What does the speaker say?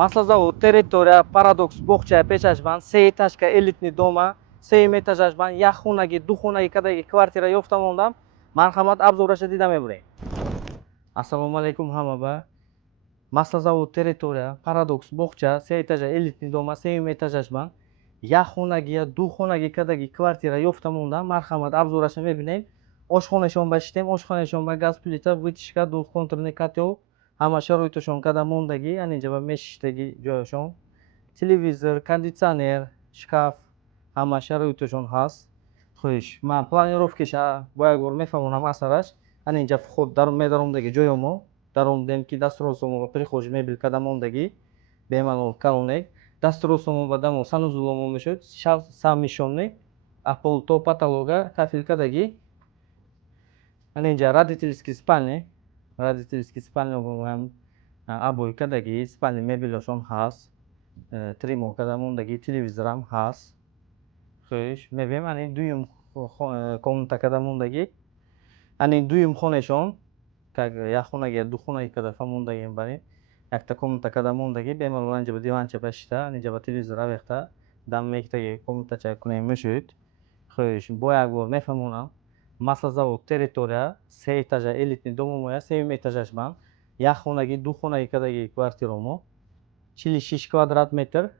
Маслозавод, территория, парадокс, богча, печашбан, 3 этажка элитный дома, 3 этажашбан, яххунаги, духунаги кадаги квартира ёфтамондам. Мархамат абзураша дида мебурем. Ассалому алейкум хамаба. Маслозавод, территория, парадокс, богча, 3 этажа элитный дома, 3 этажашбан, яххунаги, духунаги кадаги квартира ёфтамондам. Мархамат абзураша мебурем. Oshxonashon ба систем, oshxonashon ба gaz plita, вытяжка, двухконтурный котел. Hamma sharoitishon qadamondagi, anija va meshdagi joyishon. Televizor, konditsioner, shkaf, hamma sharoitishon has. Xo'sh, men planirovkasha boyagi mefamon asarash. Anija vход daromdagi joyomo. Daromdagi dastrosomo prихожий mebel qadamondagi bemalol kalonek. Dastrosomo va damo sanuzulomo mishot, samishonnik. Apple to patologa kafilkadagi. Anija родительский спальня. Родительский спальня bo'lgan обойкадagi spalniy mebelyoshon has. Trimonkadagi televizor ham has. Xo'sh, mebem ani duyum komnatakadagi ani duyum xonashon как yaxxonaga duxonaga kada famondagi bari. Yakta komnatakadagi bemalol anja divancha bashita, anija televizor avexta, dammekdagi komnatacha kunay mushut. Xo'sh, boyagi bor mefamona. Маслозавод, территория, 3 этажа элитный дом моя, 7 этажашман. Яххонаги, духонаги кадаги квартиромо. 46 квадрат метр.